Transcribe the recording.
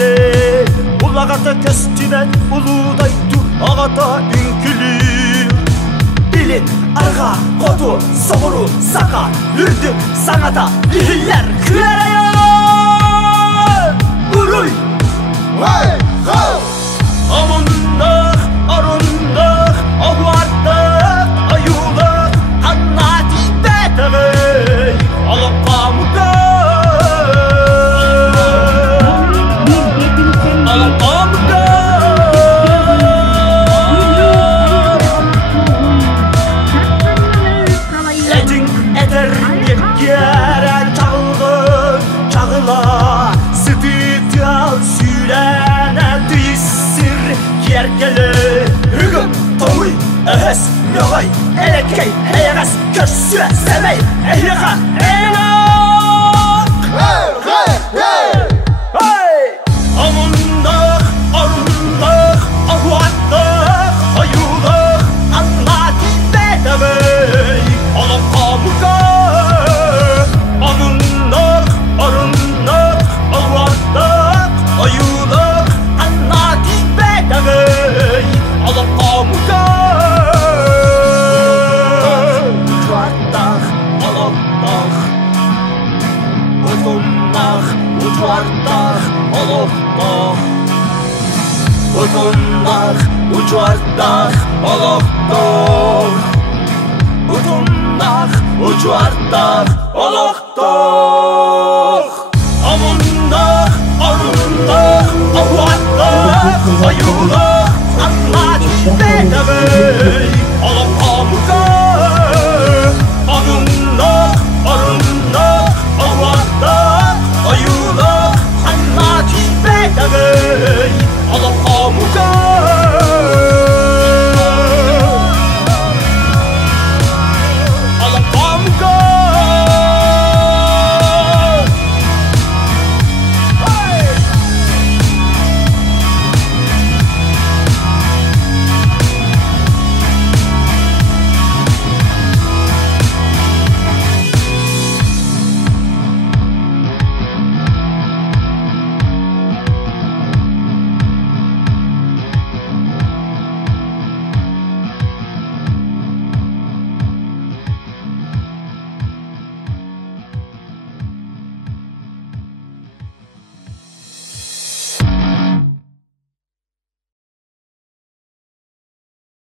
ете улағата көстінен улудайту ағата үнкілі билет арға қоту соғыру сақа үрдік саңата лихиллер күлерайын ұруй амындық арындық ауардық аюлық қанна тибетіғей алып қамыдық Әхес, нөғай, әлеккей, әйәғас, көшсі, сәмей, әйіға, әйіғақ! Амындық, арындық, ауаттық, аюлық, анлат, бәтәвей, алып қамыдық! Амындық, арындық, ауаттық, аюлық, анлат, бәтәвей, алып қамыдық! Uçardak oloqtoq Utundak uçardak oloqtoq Amundak arundak avatdak ayudak